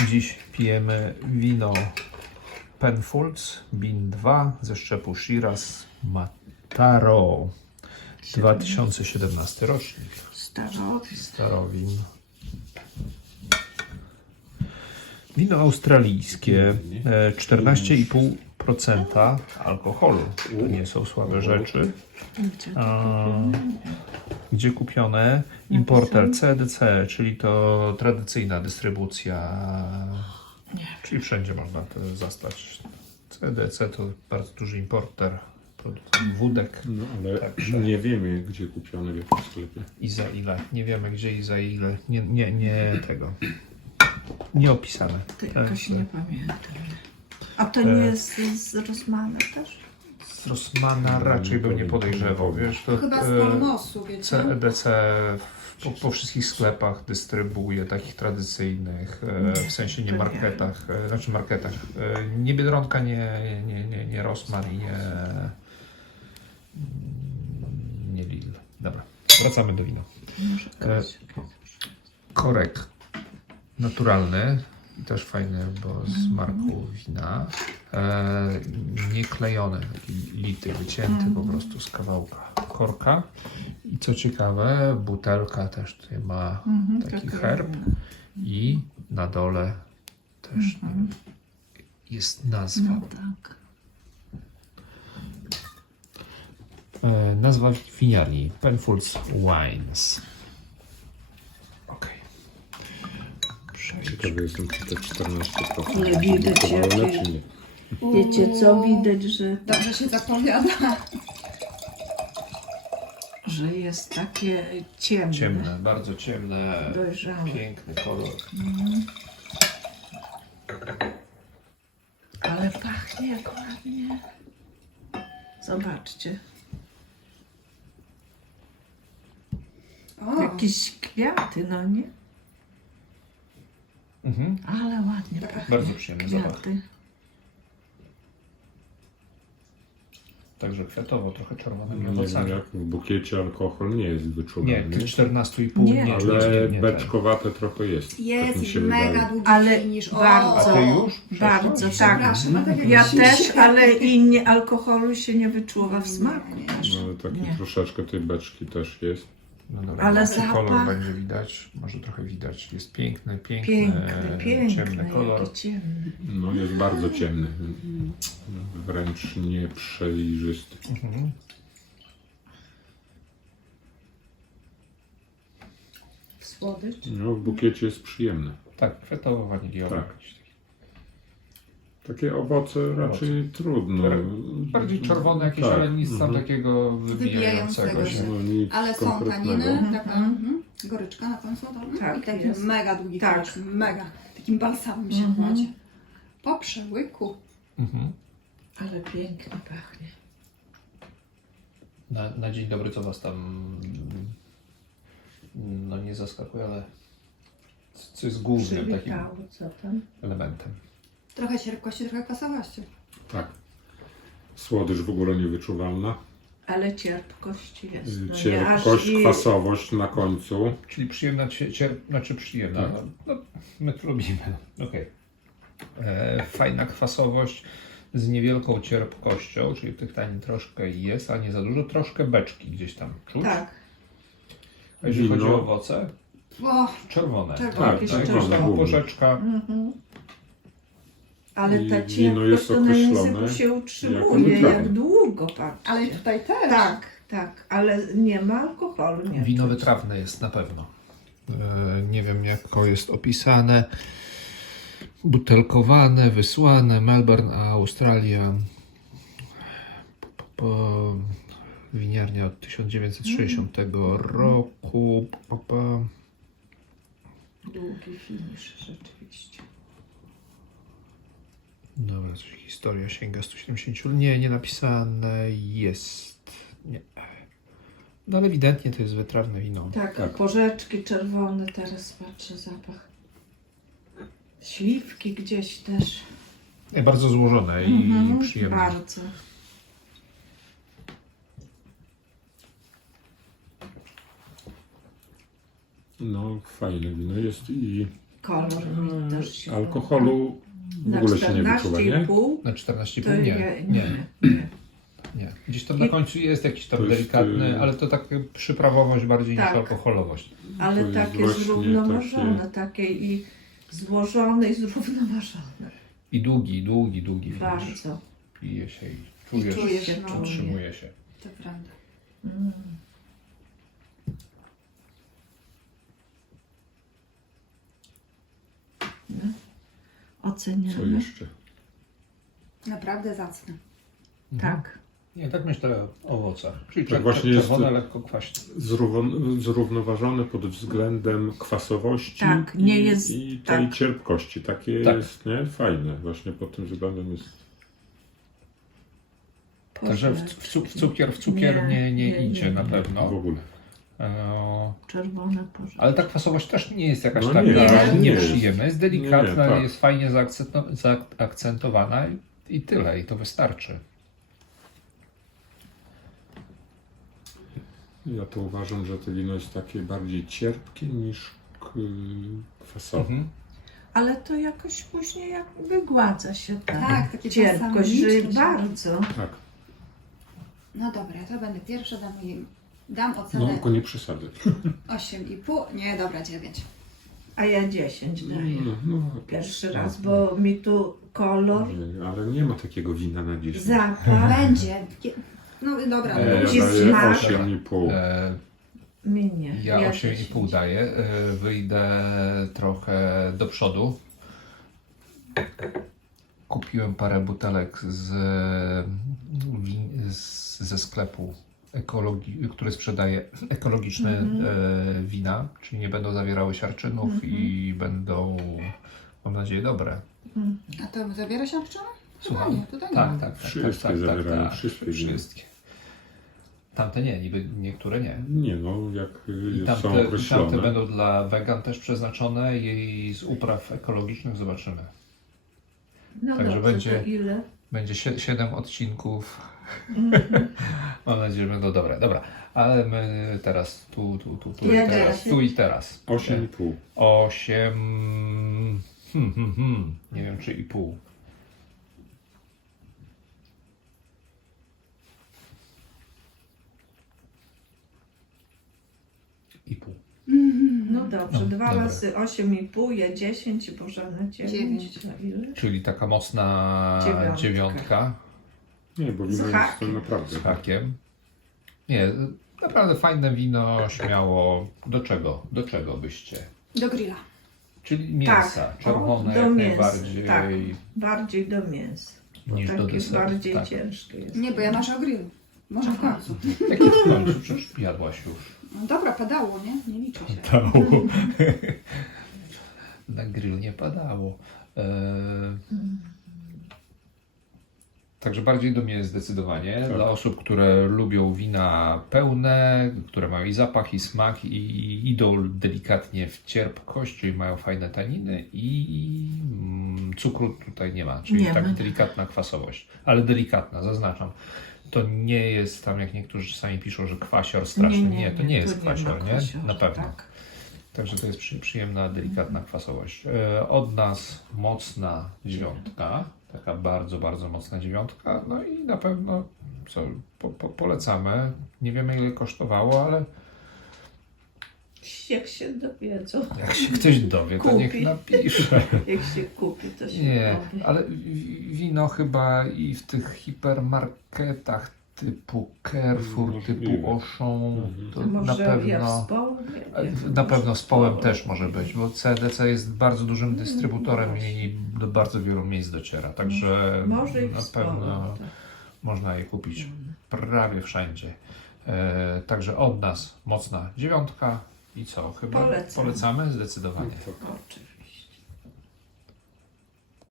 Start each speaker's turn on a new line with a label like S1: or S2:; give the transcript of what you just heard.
S1: Dziś pijemy wino Penfolds Bin 2 ze szczepu Shiraz Mataro. 2017 rocznik. Starowin. Wino australijskie, 14,5% alkoholu. To nie są słabe rzeczy. Gdzie kupione? Importer CDC, czyli to tradycyjna dystrybucja. Czyli wszędzie można to zastać. CDC to bardzo duży importer produktów wódek.
S2: No ale
S1: Także-
S2: nie wiemy, gdzie kupione, w jakim sklepie.
S1: I za ile. Nie wiemy gdzie i za ile. Nie tego. Nie opisane.
S3: To jakoś nie pamiętam. A to nie jest z Rossmana też?
S1: Z Rossmana raczej bym nie podejrzewał, wiesz, to
S4: Chyba z Polmosu, wiecie?
S1: CEDC po wszystkich sklepach dystrybuuje takich tradycyjnych, w sensie nie
S3: to nie.
S1: marketach, znaczy marketach, nie Biedronka, nie Rossmann i nie Lidl. Dobra, wracamy do wina.
S3: Może kogoś.
S1: Korek naturalny i też fajny, bo z marku wina. Nie klejony, taki lity, wycięty po prostu z kawałka korka. I co ciekawe, butelka też tutaj ma taki herb i na dole też jest nazwa.
S3: No tak.
S1: Nazwa winiarni Penfolds Wines. Okej.
S2: Ciekawy jestem, czy te 14%
S3: Ale widać,
S2: alkoholowe,
S3: jakie-
S2: czy nie.
S3: Wiecie co? Widać,
S4: Dobrze się zapowiada.
S3: że jest takie ciemne.
S1: Ciemne, bardzo ciemne,
S3: Dojrzałe.
S1: piękny kolor.
S3: Ale pachnie jak ładnie. Zobaczcie.
S4: O,
S3: Jakieś kwiaty, no nie?
S1: Mhm.
S3: Ale ładnie pachnie.
S1: Bardzo przyjemny zapach.
S3: Kwiaty.
S1: Także kwiatowo, trochę czerwonymi
S2: No nie wiem,
S1: owocami.
S2: jak w bukiecie alkohol nie jest
S1: Nie,
S2: wyczuwalny.
S1: tych 14,5
S3: Nie.
S1: nie,
S2: Ale
S1: nie,
S2: beczkowate trochę jest. tak mi
S4: jest
S2: się
S4: mega
S2: wydaje.
S4: długi
S3: Ale
S4: finisz.
S3: bardzo.
S1: A ty już?
S3: Bardzo,
S1: Przeszłaś?
S3: tak.
S4: Przepraszam, a tak jak
S3: Ja
S4: się
S3: też,
S4: dzisiaj-
S3: ale i alkoholu się nie wyczuwa w smaku.
S2: No, ale taki
S3: Nie.
S2: troszeczkę tej beczki też jest.
S1: No dobra,
S3: Ale
S1: jaki kolor
S3: zapach-
S1: będzie widać, może trochę widać. Jest piękny,
S3: Piękny,
S1: ciemny kolor.
S3: jaki ciemny.
S2: No jest bardzo ciemny. Wręcz nieprzejrzysty.
S1: Mhm.
S3: Słodycz.
S2: No w bukiecie jest przyjemny.
S1: Tak, kwiatowo-waniliowy.
S2: Tak. Takie owoce raczej trudno.
S1: Bardziej czerwone jakieś,
S2: Tak.
S1: ale nic tam takiego wybijającego
S4: Wybijającego
S1: się.
S4: się.
S2: No, nic
S4: Ale są
S2: konkretnego.
S4: taniny, taka goryczka na końcu.
S3: Tak,
S4: I taki
S3: jest.
S4: mega długi
S3: Tak.
S4: finisz, mega. Takim balsamem się kładzie. Po przełyku.
S1: Mhm.
S3: Ale pięknie pachnie.
S1: Na dzień dobry co was tam no nie zaskakuje, ale co jest głównym takim
S3: Przywitało, co tam?
S1: elementem.
S4: Trochę cierpkości, trochę kwasowości.
S2: Tak. Słodycz w ogóle niewyczuwalna.
S3: Ale cierpkość jest. No nie
S2: Cierpkość,
S3: aż i-
S2: kwasowość na końcu.
S1: Czyli przyjemna, znaczy przyjemna,
S2: Tak.
S1: no, my to lubimy, okej. Fajna kwasowość z niewielką cierpkością, czyli tych tanin troszkę jest, a nie za dużo, troszkę beczki gdzieś tam czuć.
S3: Tak.
S1: A jeżeli
S2: Wino.
S1: chodzi o owoce,
S4: O,
S1: czerwone.
S4: Czerwone.
S2: Tak,
S3: Jakieś
S2: tak,
S1: Jakaś tam
S2: głównie.
S1: porzeczka.
S3: Ale
S2: I
S3: ta
S2: wino
S3: ciemność
S2: jest
S3: to na języku
S2: określone
S3: się
S2: jako
S3: utrzymuje,
S2: wytrawne.
S3: jak długo patrzcie.
S4: ale i tutaj też.
S3: Tak, tak, ale nie ma alkoholu. Nie
S1: Wino
S3: czuć.
S1: wytrawne jest na pewno. Nie wiem jak to jest opisane. Butelkowane, wysłane, Melbourne, Australia. Winiarnia od 1960 roku.
S3: Długi finisz, rzeczywiście.
S1: Dobra, coś historia sięga 170. Nie napisane jest. Nie. No ale ewidentnie to jest wytrawne wino.
S3: Tak,
S2: Tak.
S3: porzeczki czerwone, teraz patrzę zapach. Śliwki gdzieś też.
S1: Bardzo złożone i przyjemne.
S3: Bardzo.
S2: No fajne wino jest i
S3: kolor mi też się
S2: Alkoholu w
S3: na
S2: ogóle się nie wyczuwa, nie?
S3: 14,5
S1: Na
S3: to
S1: 14,5 nie. Nie. Gdzieś tam
S2: To-
S1: na końcu jest jakiś tam
S2: to jest,
S1: delikatny, ale to tak przyprawowość bardziej
S3: Tak.
S1: niż alkoholowość.
S3: Ale
S2: To jest
S3: takie
S2: właśnie
S3: zrównoważone, takie i złożone i zrównoważone.
S1: I długi finisz.
S3: Bardzo.
S1: Pije się i
S4: I
S1: czujesz,
S4: czujesz,
S3: się
S4: no.
S3: czuje.
S1: utrzymuje się.
S4: To prawda.
S3: Mm. No.
S2: Co
S3: Oceniamy.
S2: jeszcze?
S4: Naprawdę zacne.
S3: Tak.
S1: Nie, tak myślę o owocach. Czyli
S2: Tak właśnie jest
S1: czerwone,
S2: to-
S1: lekko kwaśne.
S2: Zrównoważone pod względem kwasowości
S3: Tak, nie jest-
S2: i tej
S3: tak.
S2: cierpkości. Takie
S1: Tak.
S2: jest nie? Fajne. Właśnie pod tym względem jest.
S1: Także w cukier nie idzie na pewno.
S2: W ogóle.
S3: Czerwone porzeczki.
S1: Ale ta kwasowość też nie jest jakaś
S2: No
S1: taka
S2: nie,
S3: nie
S1: nieprzyjemna. Jest delikatna,
S2: Nie, tak.
S1: jest fajnie zaakcentowana i tyle. I to wystarczy.
S2: Ja to uważam, że to wino jest takie bardziej cierpkie niż kwasowe.
S1: Mhm.
S3: Ale to jakoś później jak wygładza się ta
S4: Tak, takie
S3: cierpkość, że
S4: balsamiczne się-
S3: bardzo.
S2: Tak.
S4: No dobra, ja to będę pierwsza, dam
S2: No
S4: ocenę
S2: tylko nie przesadzę.
S4: 8,5. Nie, dobra, 9.
S3: A ja 10 daję.
S2: No,
S3: Pierwszy raz, bo mi tu kolor,
S2: Nie, ale nie ma takiego wina na 10.
S3: zapach
S4: Będzie. No dobra,
S1: Ja
S2: Ja
S3: Ci
S2: daję
S3: smak.
S2: 8,5.
S3: minie.
S1: Ja 8,5
S3: 10.
S1: daję. Wyjdę trochę do przodu. Kupiłem parę butelek ze sklepu, który sprzedaje ekologiczne wina, czyli nie będą zawierały siarczynów i będą, mam nadzieję, dobre.
S4: A to zabiera się obczana?
S1: Słucham?
S4: Nie, tutaj nie
S1: Tak,
S4: ma.
S1: tak.
S2: Wszystkie zawierają, wszystkie wina.
S1: Wszystkie. Tamte nie, niby niektóre nie.
S2: Nie no, jak
S1: I
S2: są
S1: tamte
S2: określone.
S1: będą dla wegan też przeznaczone i z upraw ekologicznych zobaczymy.
S3: No
S1: Także
S3: dobrze,
S1: będzie-
S3: to ile?
S1: Będzie 7 odcinków. Mam nadzieję, że będą dobre. Dobra, ale my teraz tu
S3: Ja
S1: i teraz.
S3: 10.
S1: Tu i teraz.
S2: 8,5.
S1: 8. Nie wiem, czy i pół. I pół.
S3: No dobrze,
S1: No,
S3: 2
S1: dobra.
S3: razy 8,5, ja 10, Bożena 9.
S4: 9.
S3: Na ile?
S1: Czyli taka mocna
S3: Dziewiątka.
S1: dziewiątka
S2: Nie, bo wino
S3: Z
S2: jest
S3: hakiem.
S2: to naprawdę.
S1: z hakiem. Nie, naprawdę fajne wino, śmiało. Do czego byście?
S4: Do grilla.
S1: Czyli mięsa,
S3: Tak,
S1: czerwone
S3: do
S1: jak
S3: mięsa,
S1: najbardziej
S3: tak. Bardziej do mięsa. Bo
S1: niż do
S3: takie
S1: deseru.
S3: bardziej
S1: Tak.
S3: ciężkie jest.
S4: Nie, bo ja marzę o grillu. Może w końcu.
S1: Jaki w końcu? Przecież jadłaś już.
S4: No dobra, padało, nie? Nie liczy się.
S1: Padało. Na grill nie padało. Także bardziej do mnie zdecydowanie.
S2: Tak.
S1: Dla osób, które lubią wina pełne, które mają i zapach, i smak, i idą delikatnie w cierpkość, czyli mają fajne taniny i cukru tutaj nie ma, czyli
S3: Nie
S1: tak
S3: ma.
S1: delikatna kwasowość, ale delikatna, zaznaczam. To nie jest tam, jak niektórzy czasami piszą, że kwasior straszny. Nie, to nie jest
S3: ma
S1: kwasior, nie?
S3: kwasiora,
S1: Na pewno.
S3: Tak.
S1: Także to jest przyjemna, delikatna kwasowość. Od nas mocna dziewiątka, taka bardzo, bardzo mocna dziewiątka. No i na pewno co, polecamy. Nie wiemy, ile kosztowało, ale
S3: Jak się dowiedzą,
S1: jak się ktoś dowie, to niech
S3: Kupi.
S1: napisze.
S3: jak się kupi, to się
S1: Nie,
S3: dowie.
S1: ale wino chyba i w tych hipermarketach typu Carrefour,
S2: Możliwe.
S1: typu Auchan, to
S3: To
S1: na
S3: może ja
S1: pewno...
S3: wspomnę.
S1: Na pewno z Połem też może być, bo CDC jest bardzo dużym dystrybutorem i do bardzo wielu miejsc dociera, także
S3: Może i
S1: na
S3: wspomnę.
S1: pewno
S3: tak.
S1: można je kupić prawie wszędzie. Także od nas mocna dziewiątka i co? Chyba
S3: Polecam.
S1: polecamy zdecydowanie.
S3: Oczywiście.